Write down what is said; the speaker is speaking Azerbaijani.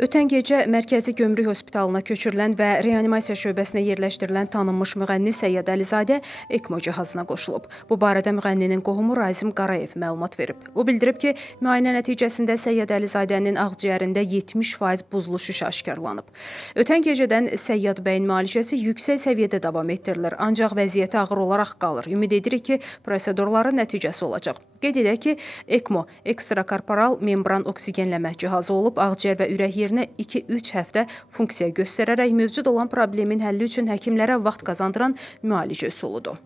Ötən gecə Mərkəzi Gömrük Hospitalına köçürülən və reanimasiya şöbəsinə yerləşdirilən tanınmış müğənni Səyyad Əlizadə ECMO cihazına qoşulub. Bu barədə müğənninin qohumu Razim Qarayev məlumat verib. O bildirib ki, müayinə nəticəsində Səyyad Əlizadənin ağciyərində 70% buzlu şüşə aşkarlanıb. Ötən gecədən Səyyad bəyin müalicəsi yüksək səviyyədə davam etdirilir, ancaq vəziyyəti ağır olaraq qalır. Ümid edirik ki, prosedurların nəticəsi olacaq. Qeyd edək ki, ECMO ekstrakorporal membran oksigenləmə cihazı olub, ağciyər və ürək yerinə 2-3 həftə funksiya göstərərək mövcud olan problemin həlli üçün həkimlərə vaxt qazandıran müalicə üsuludur.